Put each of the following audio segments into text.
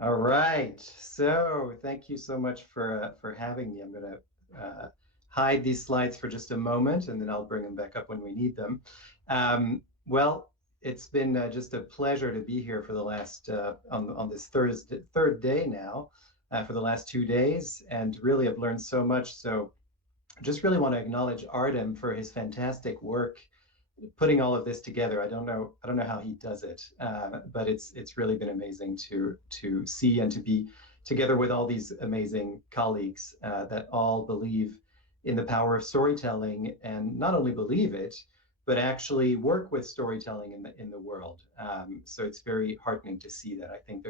All right. So thank you so much for having me. I'm going to hide these slides for just a moment, and then I'll bring them back up when we need them. Well, it's been just a pleasure to be here for the last on this third day now, for the last 2 days, and really I've learned so much. So I just really want to acknowledge Artem for his fantastic work putting all of this together. I don't know how he does it, but it's really been amazing to see and to be together with all these amazing colleagues that all believe in the power of storytelling, and not only believe it, but actually work with storytelling in the world. So it's very heartening to see that. I think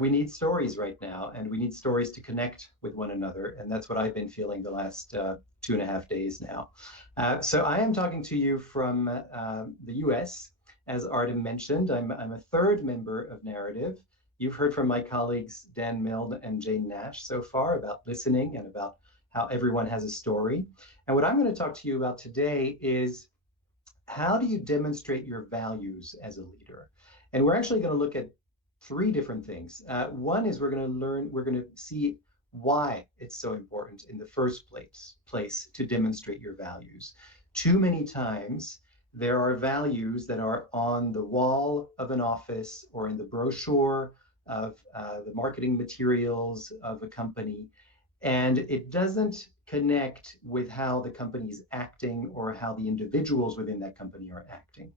we need stories right now, and we need stories to connect with one another. And that's what I've been feeling the last 2.5 days now. So I am talking to you from the US. As Artem mentioned, I'm a third member of Narativ. You've heard from my colleagues, Dan Milne and Jane Nash, so far about listening and about how everyone has a story. And what I'm going to talk to you about today is, how do you demonstrate your values as a leader? And we're actually going to look at three different things. One is we're going to see why it's so important in the first place to demonstrate your values. Too many times there are values that are on the wall of an office or in the brochure of the marketing materials of a company, and it doesn't connect with how the company is acting or how the individuals within that company are acting.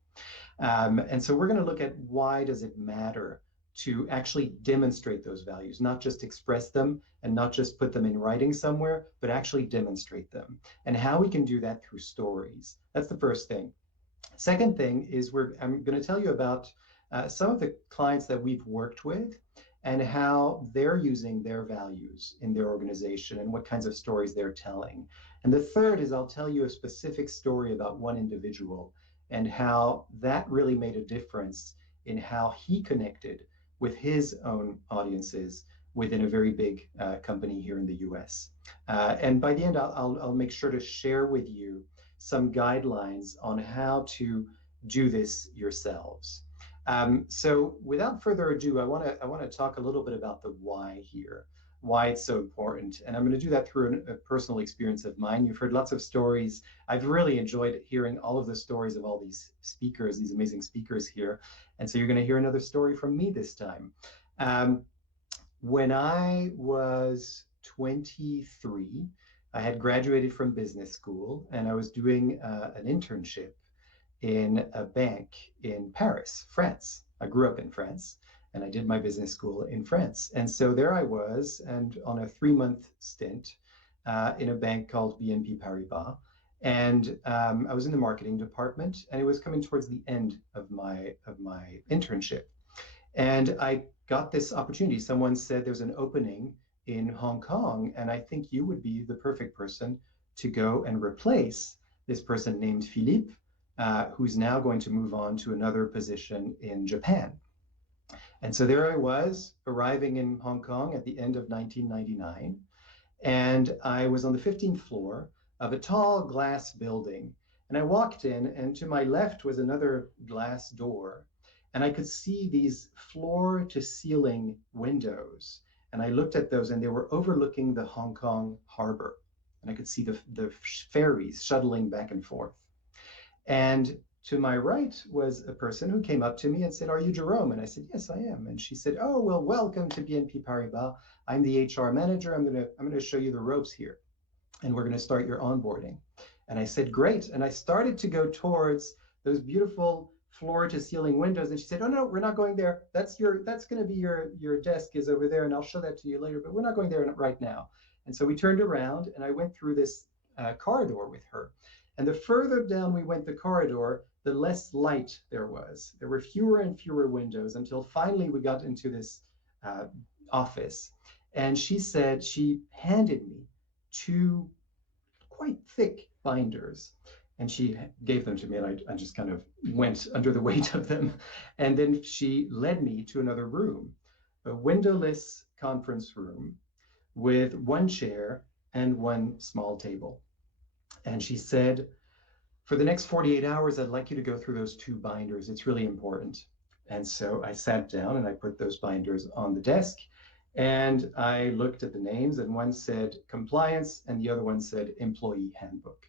And so we're going to look at, why does it matter to actually demonstrate those values, not just express them and not just put them in writing somewhere, but actually demonstrate them, and how we can do that through stories. That's the first thing. Second thing is, I'm going to tell you about some of the clients that we've worked with and how they're using their values in their organization and what kinds of stories they're telling. And the third is, I'll tell you a specific story about one individual and how that really made a difference in how he connected with his own audiences within a very big company here in the US. And by the end, I'll make sure to share with you some guidelines on how to do this yourselves. So without further ado, I want to talk a little bit about the why here, why it's so important. And I'm going to do that through a personal experience of mine. You've heard lots of stories. I've really enjoyed hearing all of the stories of all these speakers, these amazing speakers here. And so you're going to hear another story from me this time. When I was 23, I had graduated from business school, and I was doing an internship in a bank in Paris, France. I grew up in France, and I did my business school in France. And so there I was, and on a 3-month stint in a bank called BNP Paribas. And I was in the marketing department, and it was coming towards the end of my internship. And I got this opportunity. Someone said there's an opening in Hong Kong, and I think you would be the perfect person to go and replace this person named Philippe, who's now going to move on to another position in Japan. And so there I was, arriving in Hong Kong at the end of 1999, and I was on the 15th floor of a tall glass building. And I walked in, and to my left was another glass door, and I could see these floor-to-ceiling windows. And I looked at those, and they were overlooking the Hong Kong harbor. And I could see the ferries shuttling back and forth. And to my right was a person who came up to me and said, "Are you Jerome?" And I said, "Yes, I am." And she said, "Oh, well, welcome to BNP Paribas. I'm the HR manager. I'm going to show you the ropes here, and we're going to start your onboarding." And I said, "Great." And I started to go towards those beautiful floor-to-ceiling windows. And she said, "Oh, no, we're not going there. That's going to be your desk is over there, and I'll show that to you later, but we're not going there right now." And so we turned around, and I went through this corridor with her. And the further down we went the corridor, the less light there was. There were fewer and fewer windows, until finally we got into this office. And she said, she handed me 2 quite thick binders. And she gave them to me, and I just kind of went under the weight of them. And then she led me to another room, a windowless conference room with 1 chair and one small table. And she said, for the next 48 hours, I'd like you to go through those two binders. It's really important. And so I sat down and I put those binders on the desk and I looked at the names, and one said compliance and the other one said employee handbook.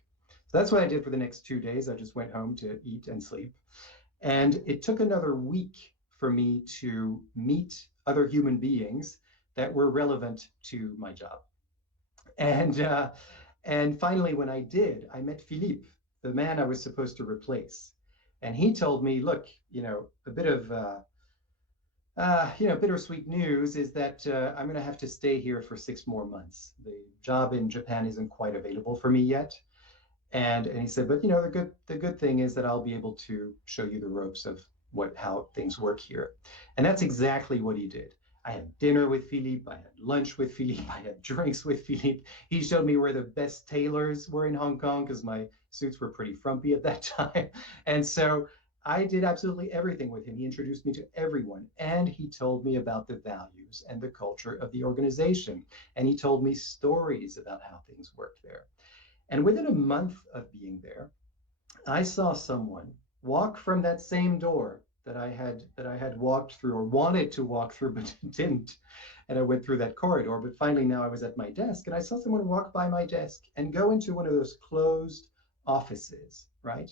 So that's what I did for the next 2 days. I just went home to eat and sleep. And it took another week for me to meet other human beings that were relevant to my job. And and finally, when I did, I met Philippe, the man I was supposed to replace. And he told me, look, a bit of bittersweet news is that I'm going to have to stay here for 6 more months. The job in Japan isn't quite available for me yet. And he said, but the good thing is that I'll be able to show you the ropes of how things work here. And that's exactly what he did. I had dinner with Philippe, I had lunch with Philippe, I had drinks with Philippe. He showed me where the best tailors were in Hong Kong because my suits were pretty frumpy at that time. And so I did absolutely everything with him. He introduced me to everyone, and he told me about the values and the culture of the organization. And he told me stories about how things worked there. And within a month of being there, I saw someone walk from that same door that I had walked through or wanted to walk through but didn't. And I went through that corridor, but finally now I was at my desk and I saw someone walk by my desk and go into one of those closed offices, right?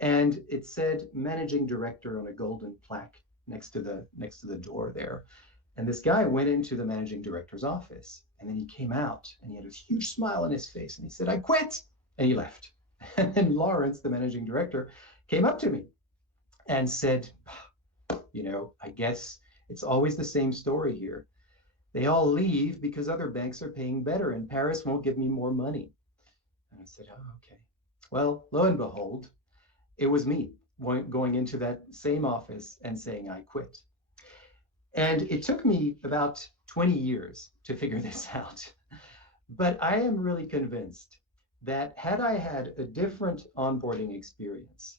And it said managing director on a golden plaque next to the door there. And this guy went into the managing director's office and then he came out and he had a huge smile on his face and he said, I quit. And he left. And then Lawrence, the managing director, came up to me and said, I guess it's always the same story here. They all leave because other banks are paying better and Paris won't give me more money. And I said, oh, okay. Well, lo and behold, it was me going into that same office and saying I quit. And it took me about 20 years to figure this out. But I am really convinced that had I had a different onboarding experience,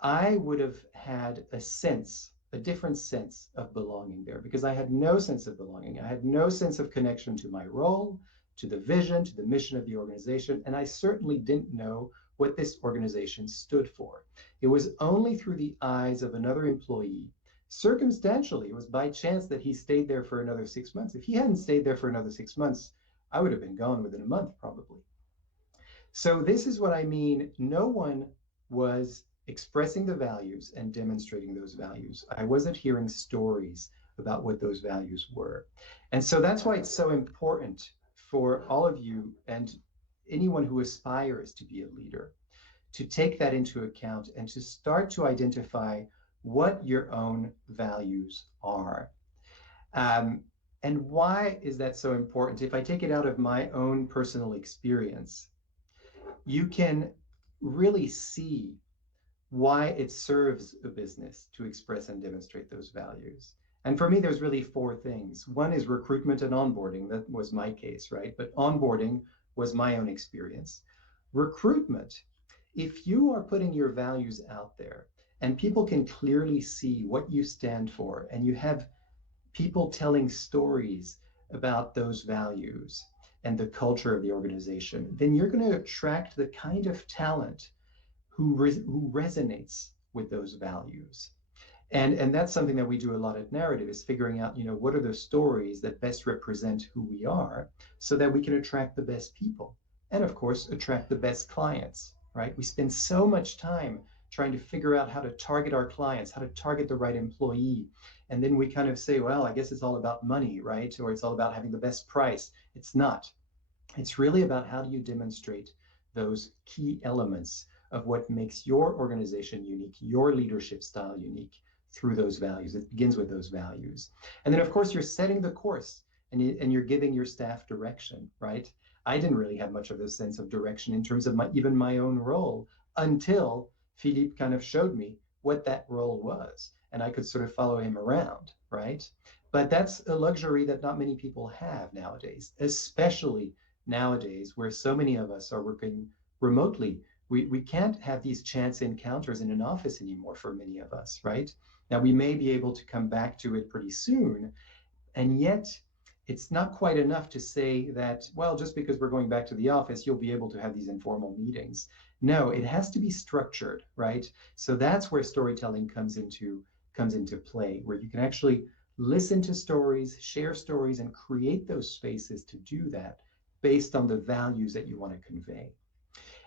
I would have had a different sense of belonging there because I had no sense of belonging. I had no sense of connection to my role, to the vision, to the mission of the organization. And I certainly didn't know what this organization stood for. It was only through the eyes of another employee. Circumstantially, it was by chance that he stayed there for another 6 months. If he hadn't stayed there for another 6 months, I would have been gone within a month, probably. So this is what I mean. No one was expressing the values and demonstrating those values. I wasn't hearing stories about what those values were. And so that's why it's so important for all of you and anyone who aspires to be a leader to take that into account and to start to identify what your own values are. And why is that so important? If I take it out of my own personal experience, you can really see why it serves a business to express and demonstrate those values. And for me, there's really four things. One is recruitment and onboarding. That was my case, right? But onboarding was my own experience. Recruitment, if you are putting your values out there and people can clearly see what you stand for, and you have people telling stories about those values and the culture of the organization, then you're going to attract the kind of talent who resonates with those values. And that's something that we do a lot at Narativ, is figuring out, what are the stories that best represent who we are so that we can attract the best people and, of course, attract the best clients, right? We spend so much time trying to figure out how to target our clients, how to target the right employee. And then we kind of say, well, I guess it's all about money, right? Or it's all about having the best price. It's not. It's really about how do you demonstrate those key elements of what makes your organization unique, your leadership style unique through those values. It begins with those values. And then, of course, you're setting the course and you're giving your staff direction, right? I didn't really have much of a sense of direction in terms of even my own role until Philippe kind of showed me what that role was. And I could sort of follow him around, right? But that's a luxury that not many people have nowadays, especially nowadays where so many of us are working remotely. We can't have these chance encounters in an office anymore for many of us, right? Now, we may be able to come back to it pretty soon, and yet it's not quite enough to say that, well, just because we're going back to the office, you'll be able to have these informal meetings. No, it has to be structured, right? So that's where storytelling comes into play, where you can actually listen to stories, share stories, and create those spaces to do that based on the values that you want to convey.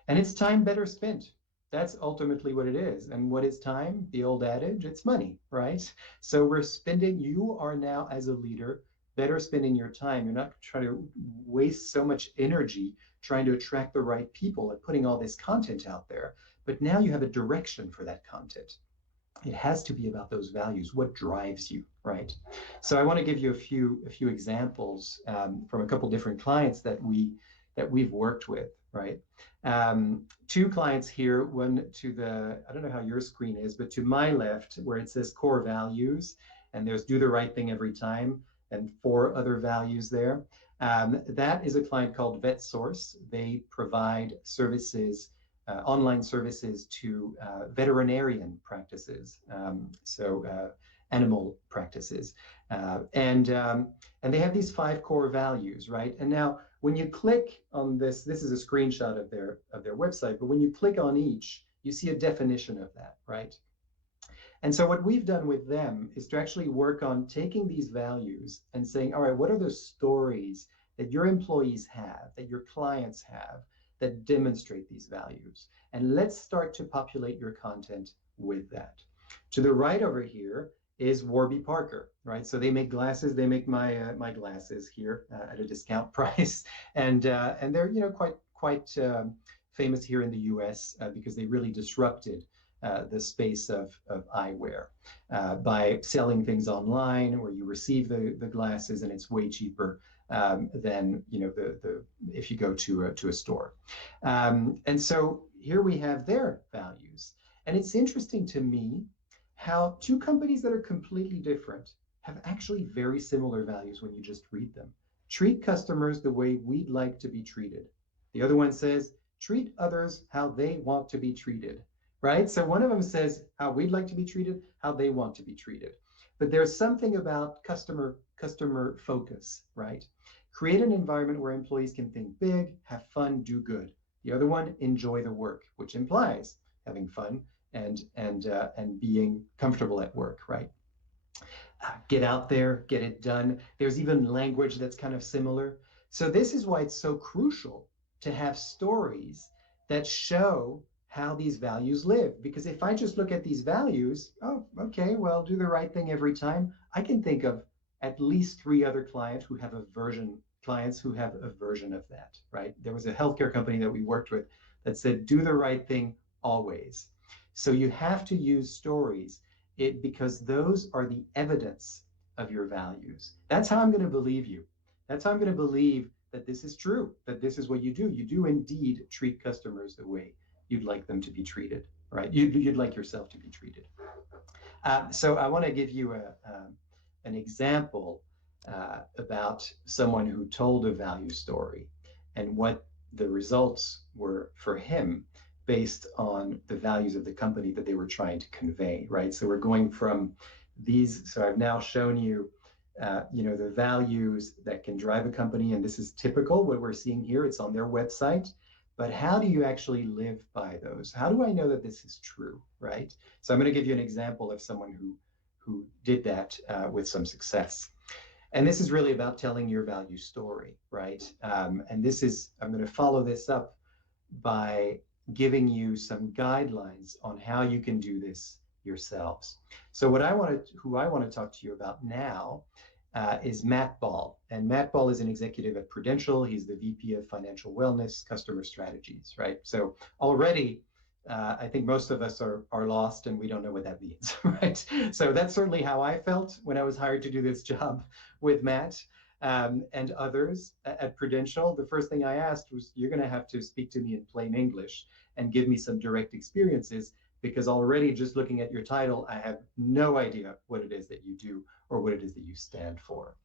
And it's time better spent. That's ultimately what it is. And what is time? The old adage, it's money, right? So you are now as a leader better spending your time. You're not trying to waste so much energy trying to attract the right people and putting all this content out there. But now you have a direction for that content. It has to be about those values. What drives you, right? So I want to give you a few examples from a couple different clients that we've worked with, right? Two clients here. One to the, I don't know how your screen is, but to my left, where it says core values, and there's do the right thing every time, and four other values there. That is a client called VetSource. They provide services, online services to veterinarian practices, so animal practices, and they have these five core values, right? And now, when you click on this is a screenshot of their website, but when you click on each, you see a definition of that, right? And so what we've done with them is to actually work on taking these values and saying, all right, what are the stories that your employees have, that your clients have, that demonstrate these values? And let's start to populate your content with that. To the right over here is Warby Parker, right? So they make glasses. They make my glasses here at a discount price, and they're quite famous here in the U.S. Because they really disrupted the space of eyewear by selling things online, where you receive the glasses and it's way cheaper than the if you go to a store. And so here we have their values, and it's interesting to me how two companies that are completely different have actually very similar values when you just read them. Treat customers the way we'd like to be treated. The other one says, treat others how they want to be treated, right? So one of them says how we'd like to be treated, how they want to be treated. But there's something about customer focus, right? Create an environment where employees can think big, have fun, do good. The other one, enjoy the work, which implies having fun and being comfortable at work, right? Get out there, get it done. There's even language that's kind of similar. So this is why it's so crucial to have stories that show how these values live. Because if I just look at these values, oh, okay, well, do the right thing every time, I can think of at least three other clients who have a version of that, right? There was a healthcare company that we worked with that said, do the right thing always. So you have to use stories because those are the evidence of your values. That's how I'm going to believe you. That's how I'm going to believe that this is true, that this is what you do. You do indeed treat customers the way you'd like them to be treated, right? You'd like yourself to be treated. So I want to give you an example about someone who told a value story and what the results were for him based on the values of the company that they were trying to convey, right? So we're going from these. So I've now shown you, the values that can drive a company, and this is typical what we're seeing here. It's on their website, but how do you actually live by those? How do I know that this is true, right? So I'm going to give you an example of someone who did that with some success. And this is really about telling your value story, right? And I'm going to follow this up by giving you some guidelines on how you can do this yourselves. So who I want to talk to you about now is Matt Ball. And Matt Ball is an executive at Prudential. He's the VP of Financial Wellness Customer Strategies, right? So already, I think most of us are lost and we don't know what that means, right? So that's certainly how I felt when I was hired to do this job with Matt and others at Prudential. The first thing I asked was, you're going to have to speak to me in plain English and give me some direct experiences, because already just looking at your title, I have no idea what it is that you do or what it is that you stand for.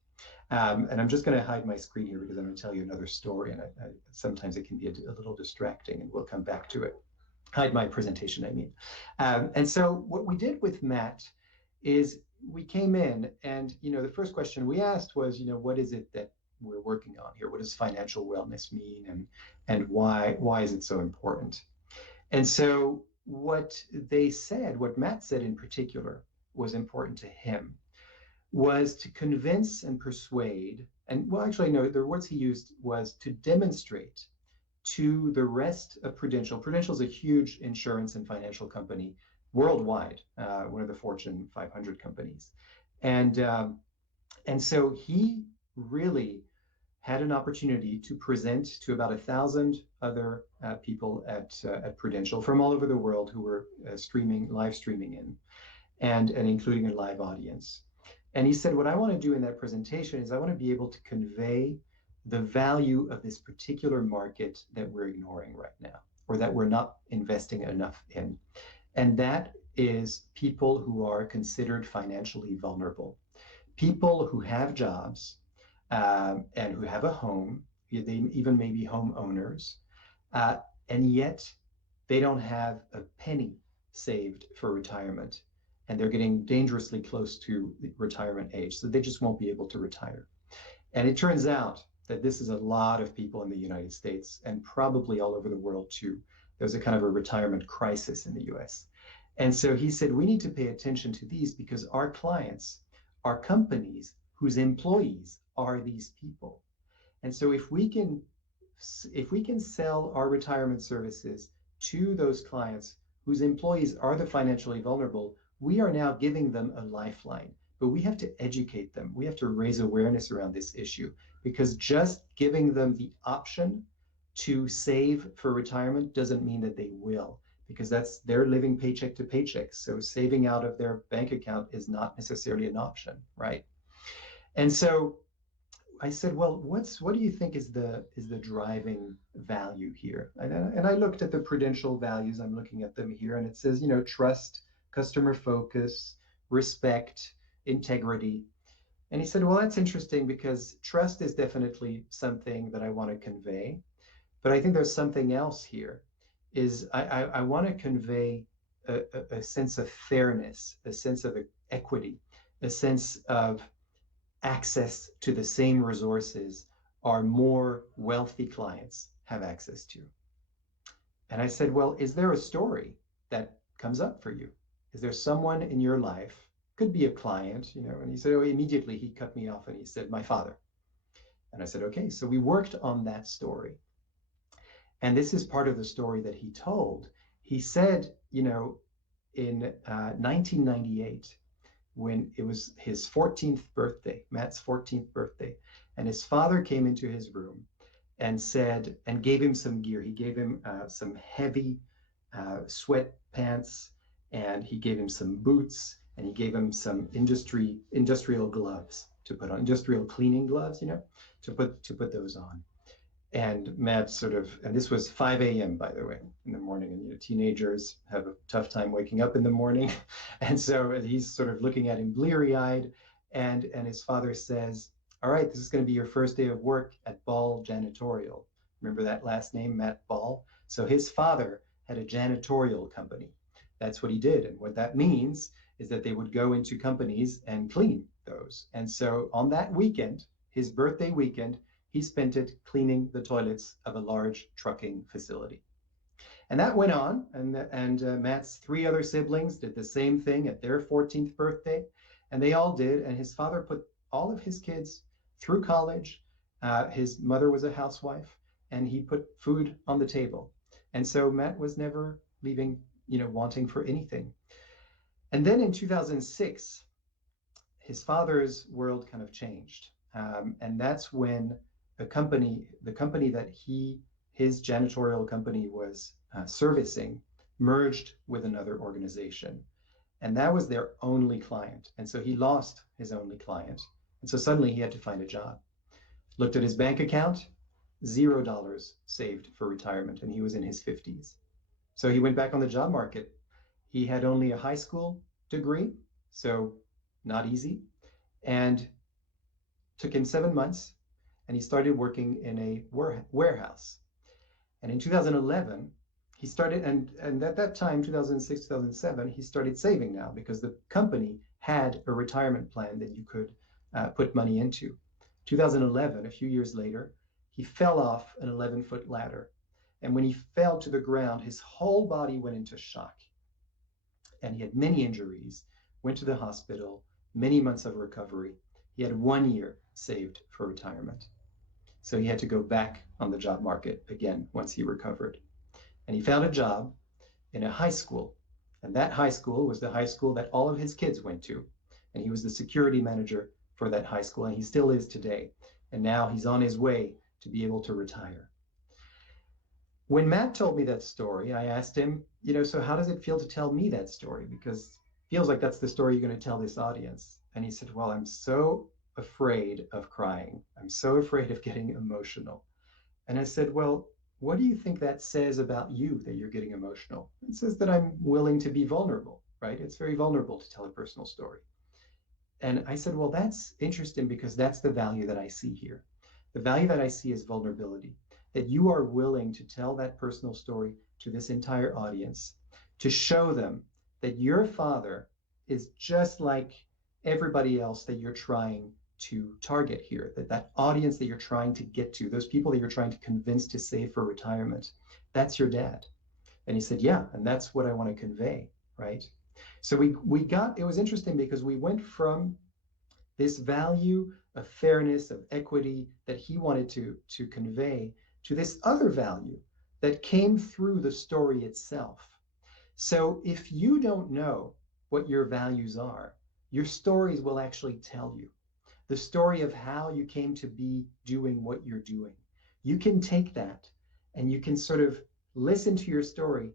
And I'm just going to hide my screen here because I'm going to tell you another story, and sometimes it can be a little distracting, and we'll come back to it. Hide my presentation, I mean. And so what we did with Matt is we came in, and the first question we asked was, what is it that we're working on here? What does financial wellness mean, and why is it so important? And so what Matt said in particular was important to him was to convince and persuade, and well, actually, no, the words he used was to demonstrate to the rest of Prudential. Prudential is a huge insurance and financial company worldwide, one of the Fortune 500 companies, and and so he really had an opportunity to present to about 1,000 other people at Prudential from all over the world who were live streaming in, and including a live audience. And he said, what I want to do in that presentation is I want to be able to convey the value of this particular market that we're ignoring right now, or that we're not investing enough in. And that is people who are considered financially vulnerable, people who have jobs and who have a home. They even may be homeowners, uh, and yet they don't have a penny saved for retirement, and they're getting dangerously close to retirement age, so they just won't be able to retire. And it turns out that this is a lot of people in the United States and probably all over the world too. There's a kind of a retirement crisis in the US. And so he said, we need to pay attention to these because our clients are companies whose employees are these people. And so if we can sell our retirement services to those clients whose employees are the financially vulnerable, we are now giving them a lifeline. But we have to educate them. We have to raise awareness around this issue, because just giving them the option to save for retirement doesn't mean that they will, because they're living paycheck to paycheck. So saving out of their bank account is not necessarily an option, right? And so I said, well, what do you think is the driving value here? And I looked at the Prudential values. I'm looking at them here, and it says, trust, customer focus, respect, integrity. And he said, well, that's interesting because trust is definitely something that I want to convey, but I think there's something else here. Is I want to convey a sense of fairness, a sense of equity, a sense of access to the same resources our more wealthy clients have access to. And I said, well, is there a story that comes up for you? Is there someone in your life, could be a client, And he said, oh, immediately he cut me off and he said, my father. And I said, okay. So we worked on that story. And this is part of the story that he told. He said, in 1998, when it was his 14th birthday, Matt's 14th birthday, and his father came into his room and gave him some gear. He gave him some heavy sweatpants, and he gave him some boots, and he gave him some industrial gloves to put on, industrial cleaning gloves, to put those on. And Matt and this was 5 a.m., by the way, in the morning. And teenagers have a tough time waking up in the morning. And so he's sort of looking at him bleary-eyed. And his father says, all right, this is going to be your first day of work at Ball Janitorial. Remember that last name, Matt Ball? So his father had a janitorial company. That's what he did. And what that means is that they would go into companies and clean those. And so on that weekend, his birthday weekend, he spent it cleaning the toilets of a large trucking facility. And that went on, and Matt's 3 other siblings did the same thing at their 14th birthday, and they all did. And his father put all of his kids through college. His mother was a housewife, and he put food on the table. And so Matt was never leaving, wanting for anything. And then in 2006, his father's world kind of changed. And that's when the company that his janitorial company was servicing merged with another organization. And that was their only client. And so he lost his only client. And so suddenly he had to find a job. Looked at his bank account, $0 saved for retirement, and he was in his 50s. So he went back on the job market. He had only a high school degree, so not easy. And took him 7 months, and he started working in a warehouse. And in 2011, he started, and at that time, 2006, 2007, he started saving now because the company had a retirement plan that you could put money into. 2011, a few years later, he fell off an 11-foot ladder. And when he fell to the ground, his whole body went into shock. And he had many injuries, went to the hospital, many months of recovery. He had 1 year saved for retirement. So he had to go back on the job market again once he recovered. And he found a job in a high school. And that high school was the high school that all of his kids went to. And he was the security manager for that high school, and he still is today. And now he's on his way to be able to retire. When Matt told me that story, I asked him, so how does it feel to tell me that story? Because it feels like that's the story you're going to tell this audience. And he said, well, I'm so afraid of crying. I'm so afraid of getting emotional. And I said, well, what do you think that says about you that you're getting emotional? It says that I'm willing to be vulnerable, right? It's very vulnerable to tell a personal story. And I said, well, that's interesting because that's the value that I see here. The value that I see is vulnerability, that you are willing to tell that personal story to this entire audience, to show them that your father is just like everybody else that you're trying to target here, that audience that you're trying to get to, those people that you're trying to convince to save for retirement, that's your dad. And he said, yeah, and that's what I want to convey, right? So it was interesting because we went from this value of fairness, of equity that he wanted to convey to this other value that came through the story itself. So if you don't know what your values are, your stories will actually tell you the story of how you came to be doing what you're doing. You can take that and you can sort of listen to your story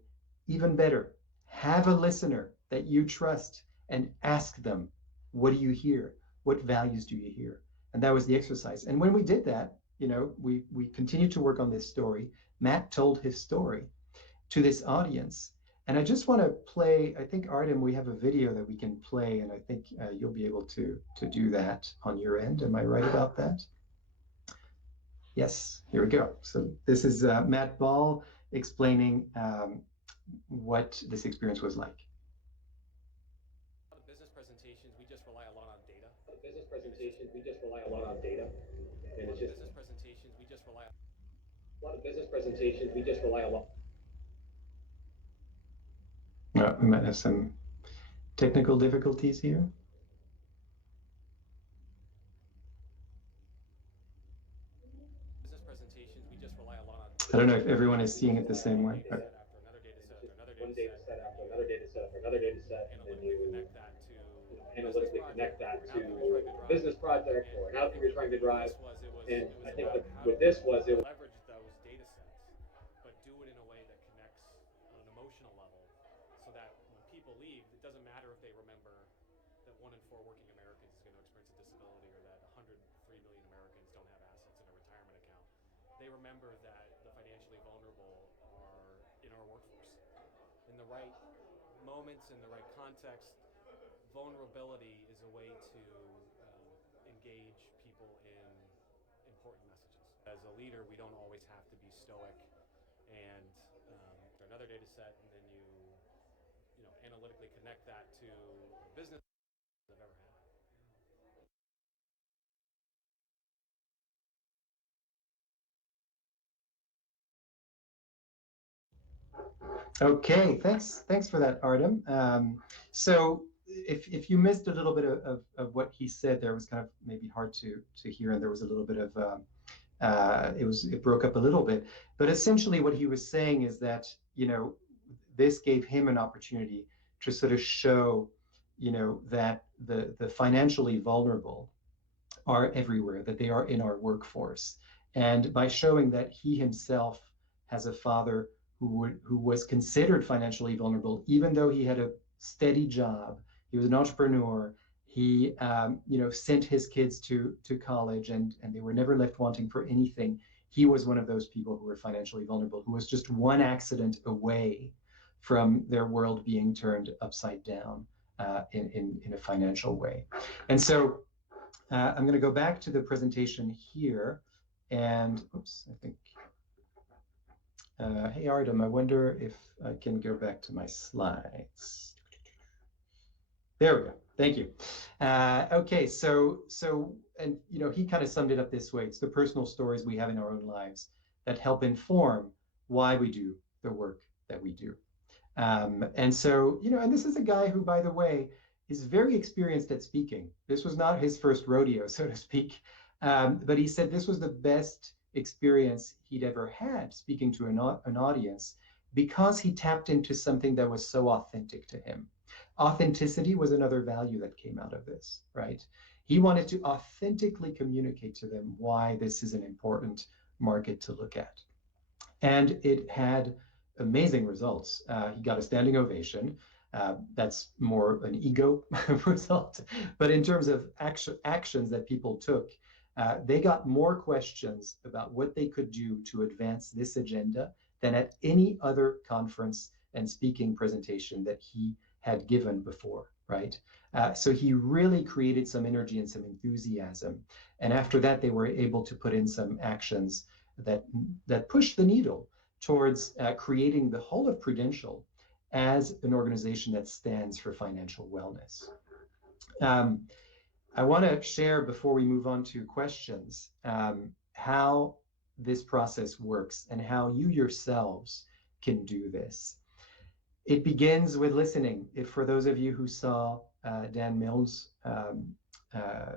even better. Have a listener that you trust and ask them, what do you hear? What values do you hear? And that was the exercise. And when we did that, we continued to work on this story. Matt told his story to this audience. And I just want to play, I think, Artem, we have a video that we can play, and I think you'll be able to do that on your end. Am I right about that? Yes, here we go. So this is Matt Ball explaining what this experience was like. A lot of business presentations, we just rely a lot on data. Business presentations, we just rely a lot on data. And it's just Business presentations, we just rely a lot of business presentations, we just rely a lot. We might have some technical difficulties here. business presentations, we just rely a lot on I don't know if everyone is seeing it the same way. data set after another data set after another One data data set set after another data set after another data set, and then analytically you connect that to analytically connect that to a business project or an outcome you're trying to drive. And it I was think about that how with this was it was leverage those data sets, but do it in a way that connects on an emotional level so that when people leave, it doesn't matter if they remember that 1 in 4 working Americans is going to experience a disability or that 103 million Americans don't have assets in a retirement account. They remember that the financially vulnerable are in our workforce. In the right moments, in the right context, vulnerability is a way to engage people in important messages. As a leader, we don't always have to be stoic and another data set, and then you analytically connect that to business I've ever had. Okay, thanks for that, Artem. So if you missed a little bit of what he said, there was kind of maybe hard to hear, and there was a little bit of it broke up a little bit. But essentially, what he was saying is that this gave him an opportunity to sort of show that the financially vulnerable are everywhere, that they are in our workforce. And by showing that he himself has a father who was considered financially vulnerable, even though he had a steady job, he was an entrepreneur. He, sent his kids to college, and they were never left wanting for anything. He was one of those people who were financially vulnerable, who was just one accident away from their world being turned upside down in a financial way. And so I'm going to go back to the presentation here, and oops, I think. Hey Artem, I wonder if I can go back to my slides. There we go. Thank you. Okay, and he kind of summed it up this way. It's the personal stories we have in our own lives that help inform why we do the work that we do. And so, and this is a guy who, by the way, is very experienced at speaking. This was not his first rodeo, so to speak. But he said this was the best experience he'd ever had speaking to an audience because he tapped into something that was so authentic to him. Authenticity was another value that came out of this, right? He wanted to authentically communicate to them why this is an important market to look at. And it had amazing results. He got a standing ovation. That's more an ego result. But in terms of actions that people took, they got more questions about what they could do to advance this agenda than at any other conference and speaking presentation that he had given before, right? So he really created some energy and some enthusiasm. And after that, they were able to put in some actions that pushed the needle towards creating the whole of Prudential as an organization that stands for financial wellness. I want to share before we move on to questions how this process works and how you yourselves can do this. It begins with listening. If for those of you who saw Dan Milne's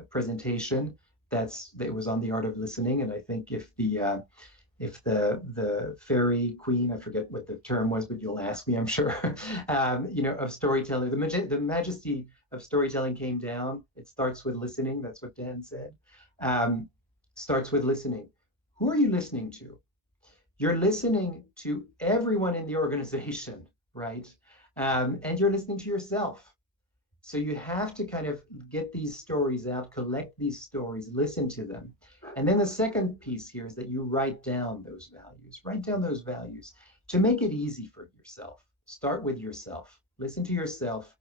presentation, it was on the art of listening, and I think if the fairy queen, I forget what the term was, but you'll ask me, I'm sure, of storytelling, the majesty of storytelling came down. It starts with listening. That's what Dan said. Starts with listening. Who are you listening to? You're listening to everyone in the organization, right? And you're listening to yourself. So you have to kind of get these stories out, collect these stories, listen to them. And then the second piece here is that you write down those values. Write down those values to make it easy for yourself. Start with yourself. Listen to yourself.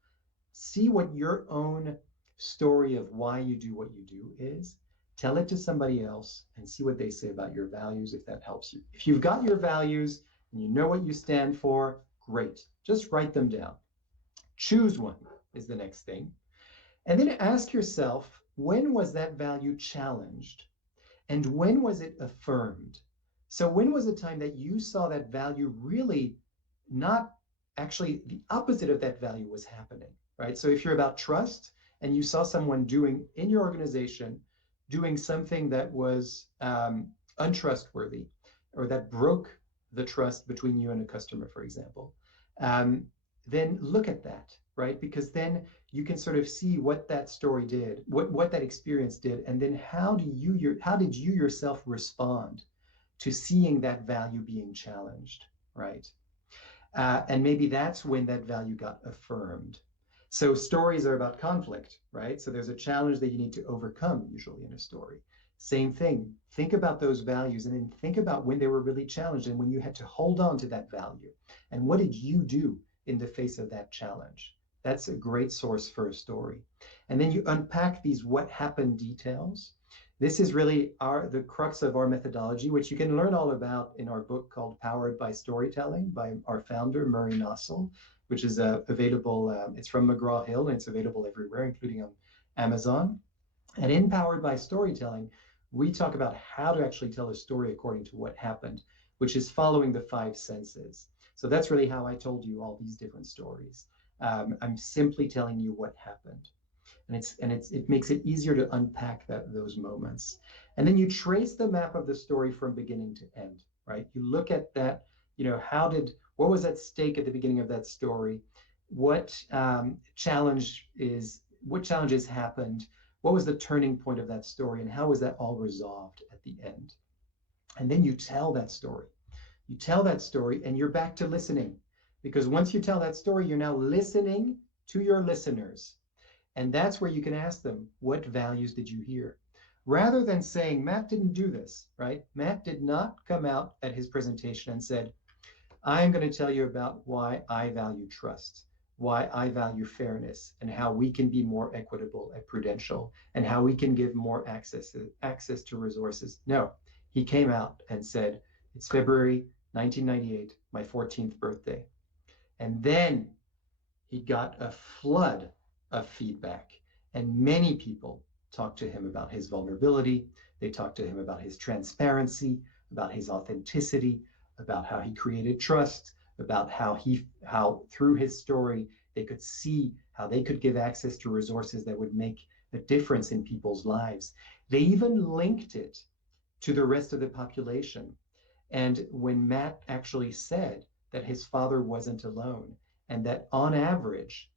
See what your own story of why you do what you do is. Tell it to somebody else and see what they say about your values if that helps you. If you've got your values and you know what you stand for, great. Just write them down. Choose one is the next thing. And then ask yourself, when was that value challenged? And when was it affirmed? So when was the time that you saw that value really not actually the opposite of that value was happening, right? So if you're about trust and you saw someone doing in your organization, doing something that was untrustworthy or that broke the trust between you and a customer, for example, then look at that, right? Because then you can sort of see what that story did, what that experience did, and then how did you yourself respond to seeing that value being challenged, right? And maybe that's when that value got affirmed. So stories are about conflict, right? So there's a challenge that you need to overcome usually in a story. Same thing. Think about those values and then think about when they were really challenged and when you had to hold on to that value. And what did you do in the face of that challenge? That's a great source for a story. And then you unpack these what happened details. This is really the crux of our methodology, which you can learn all about in our book called Powered by Storytelling by our founder, Murray Nossel, which is available. It's from McGraw-Hill, and it's available everywhere, including on Amazon. And in Powered by Storytelling, we talk about how to actually tell a story according to what happened, which is following the 5 senses. So that's really how I told you all these different stories. I'm simply telling you what happened. And it makes it easier to unpack those moments. And then you trace the map of the story from beginning to end, right? You look at that, what was at stake at the beginning of that story? What challenges happened? What was the turning point of that story? And how was that all resolved at the end? And then you tell that story. You tell that story and you're back to listening. Because once you tell that story, you're now listening to your listeners. And that's where you can ask them, what values did you hear? Rather than saying, Matt didn't do this, right? Matt did not come out at his presentation and said, I'm going to tell you about why I value trust, why I value fairness, and how we can be more equitable at Prudential, and how we can give more access to resources. No, he came out and said, it's February 1998, my 14th birthday. And then he got a flood of feedback. And many people talk to him about his vulnerability. They talk to him about his transparency, about his authenticity, about how he created trust, about how through his story they could see how they could give access to resources that would make a difference in people's lives. They even linked it to the rest of the population. And when Matt actually said that his father wasn't alone and that on average,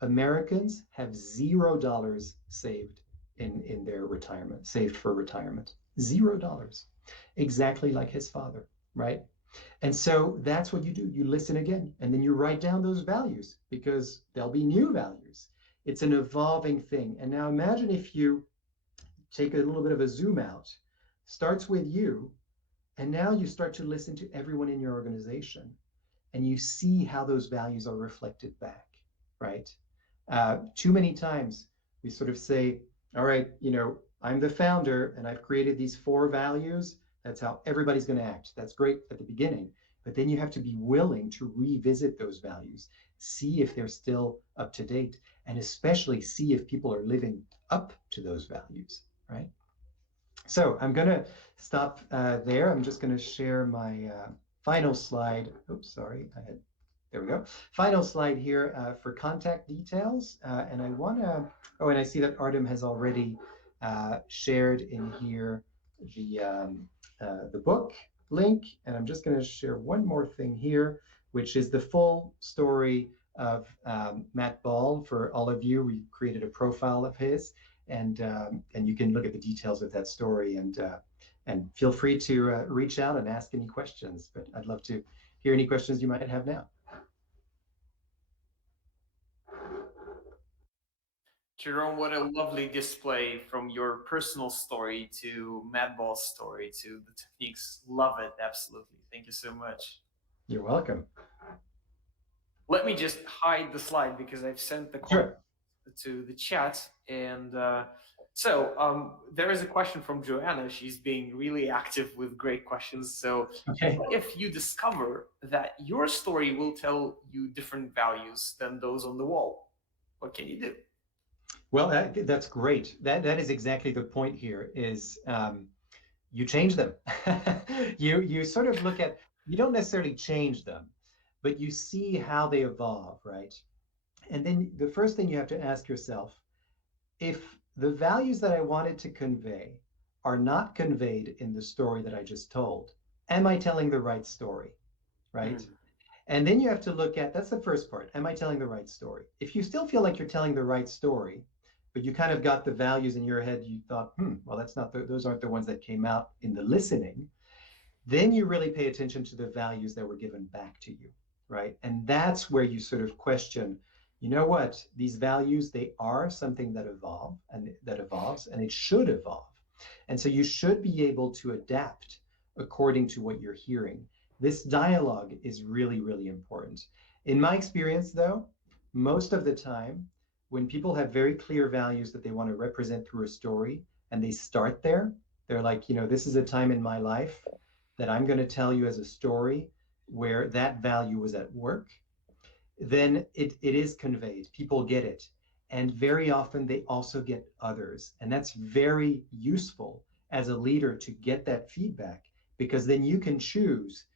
Americans have $0 saved in their retirement, saved for retirement. $0. Exactly like his father, right? And so that's what you do. You listen again, and then you write down those values because there'll be new values. It's an evolving thing. And now imagine if you take a little bit of a zoom out, starts with you, and now you start to listen to everyone in your organization and you see how those values are reflected back, right? Too many times we sort of say, all right, I'm the founder and I've created these 4 values. That's how everybody's going to act. That's great at the beginning. But then you have to be willing to revisit those values, see if they're still up to date, and especially see if people are living up to those values, right? So I'm going to stop there. I'm just going to share my final slide. Oops, sorry. There we go. Final slide here for contact details. And I want to, oh, and I see that Artem has already shared in here the book link. And I'm just going to share one more thing here, which is the full story of Matt Ball. For all of you, we created a profile of his. And you can look at the details of that story and feel free to reach out and ask any questions. But I'd love to hear any questions you might have now. Jerome, what a lovely display from your personal story to Matt Ball's story to the techniques. Love it, absolutely. Thank you so much. You're welcome. Let me just hide the slide because I've sent the Sure. to the chat. And there is a question from Joanna. She's being really active with great questions. So okay. If you discover that your story will tell you different values than those on the wall, what can you do? Well, that's great. That is exactly the point here is you change them. you sort of look at, you don't necessarily change them, but you see how they evolve, right? And then the first thing you have to ask yourself, if the values that I wanted to convey are not conveyed in the story that I just told, am I telling the right story, right? Mm. And then you have to look at, that's the first part, am I telling the right story? If you still feel like you're telling the right story, but you kind of got the values in your head, you thought, well, that's not those aren't the ones that came out in the listening, then you really pay attention to the values that were given back to you, right? And that's where you sort of question, you know what, these values, they are something that evolves and it should evolve. And so you should be able to adapt according to what you're hearing. This dialogue is really, really important. In my experience, though, most of the time, when people have very clear values that they want to represent through a story and they start there, they're like, this is a time in my life that I'm going to tell you as a story where that value was at work, then it is conveyed. People get it. And very often they also get others. And that's very useful as a leader to get that feedback, because then you can choose,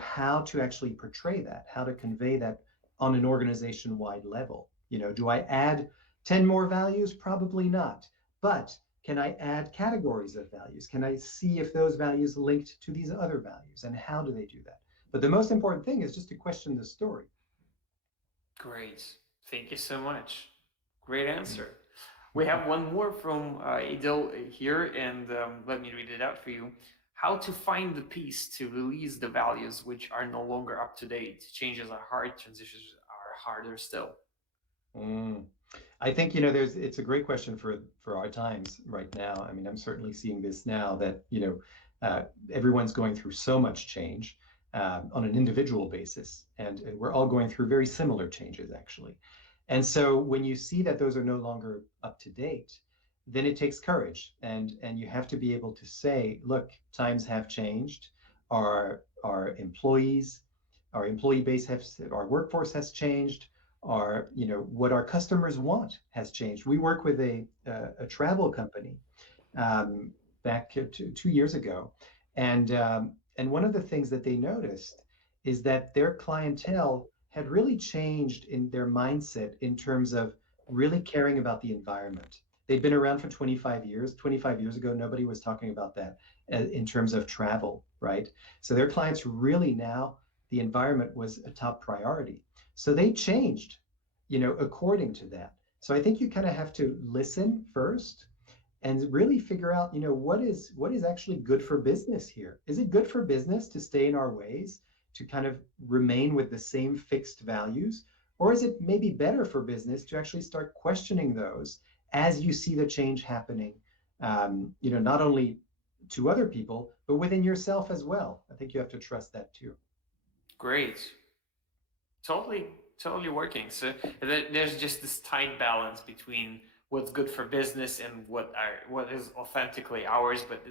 how to actually portray that, how to convey that on an organization-wide level. Do I add 10 more values? Probably not. But can I add categories of values? Can I see if those values linked to these other values, and how do they do that? But the most important thing is just to question the story. Great. Thank you so much. Great answer. We have one more from Idil here, and let me read it out for you. How to find the peace to release the values which are no longer up to date. Changes are hard, transitions are harder still. I think, it's a great question for our times right now. I mean, I'm certainly seeing this now that, everyone's going through so much change on an individual basis, and we're all going through very similar changes, actually. And so when you see that those are no longer up to date, then it takes courage, and you have to be able to say, look, times have changed. Our employees, our employee base our workforce has changed. our, what our customers want has changed. We work with a travel company back 2 years ago, and one of the things that they noticed is that their clientele had really changed in their mindset in terms of really caring about the environment. They'd been around for 25 years. 25 years ago, nobody was talking about that in terms of travel, right? So their clients really now, the environment was a top priority. So they changed, according to that. So I think you kind of have to listen first and really figure out, what is actually good for business here. Is it good for business to stay in our ways, to kind of remain with the same fixed values, or is it maybe better for business to actually start questioning those as you see the change happening, not only to other people but within yourself as well. I think you have to trust that too. Great. Totally working. So there's just this tight balance between what's good for business and what is authentically ours. But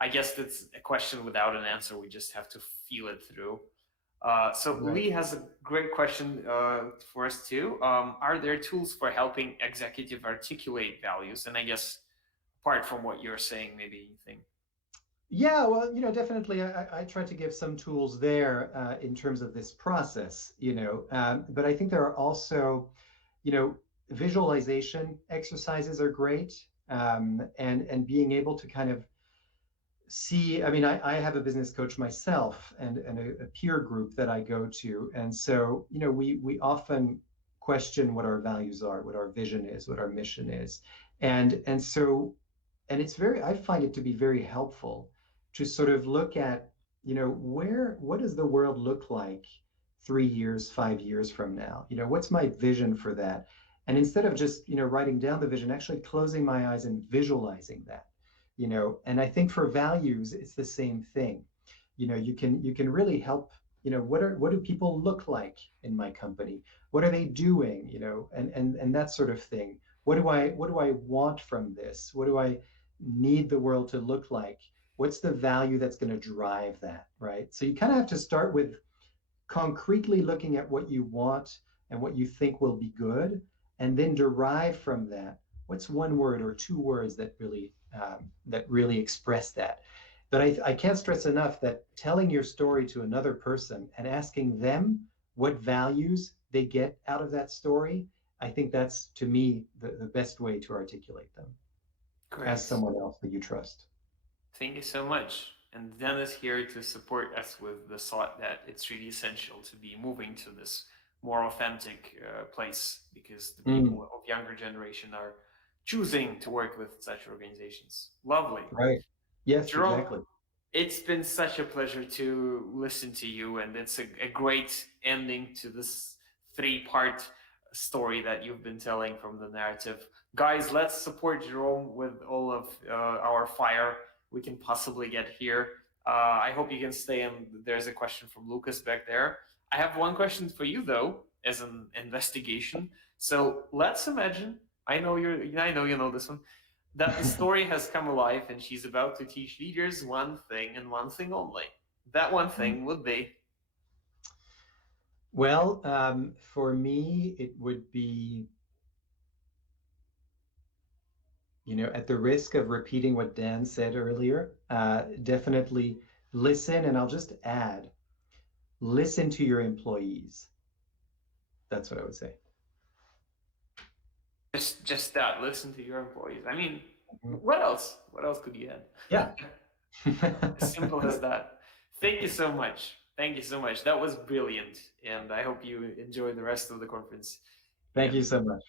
I guess that's a question without an answer. We just have to feel it through. So Right. Lee has a great question for us too. Are there tools for helping executive articulate values? And I guess apart from what you're saying, maybe anything. Yeah, well, definitely I try to give some tools there in terms of this process, but I think there are also, you know, visualization exercises are great, and being able to kind of see. I mean, I have a business coach myself and a peer group that I go to. And so, we often question what our values are, what our vision is, what our mission is. And it's I find it to be very helpful to sort of look at, what does the world look like 3 years, 5 years from now? What's my vision for that? And instead of just, writing down the vision, actually closing my eyes and visualizing that. And I think for values it's the same thing. You can really help. What do people look like in my company? What are they doing? And that sort of thing. What do I want from this? What do I need the world to look like? What's the value that's going to drive that, right? So you kind of have to start with concretely looking at what you want and what you think will be good, and then derive from that what's one word or two words that really express that. But I can't stress enough that telling your story to another person and asking them what values they get out of that story, I think that's, to me, the best way to articulate them. Great. Ask someone else that you trust. Thank you so much. And Dan is here to support us with the thought that it's really essential to be moving to this more authentic place, because the people of younger generation are choosing to work with such organizations. Lovely. Right. Yes, Jerome, exactly. it's been such a pleasure to listen to you, and it's a great ending to this three-part story that you've been telling from the narrative. Guys, let's support Jerome with all of our fire we can possibly get here. I hope you can stay, and there's a question from Lucas back there. I have one question for you though, as an investigation. So let's imagine, I know you know this one, that the story has come alive and she's about to teach leaders one thing and one thing only. That one thing would be. Well, for me, it would be, at the risk of repeating what Dan said earlier, definitely listen. And I'll just add, listen to your employees. That's what I would say. Just that, listen to your employees. I mean, what else? What else could you add? Yeah. As simple as that. Thank you so much. Thank you so much. That was brilliant. And I hope you enjoy the rest of the conference. Thank you so much.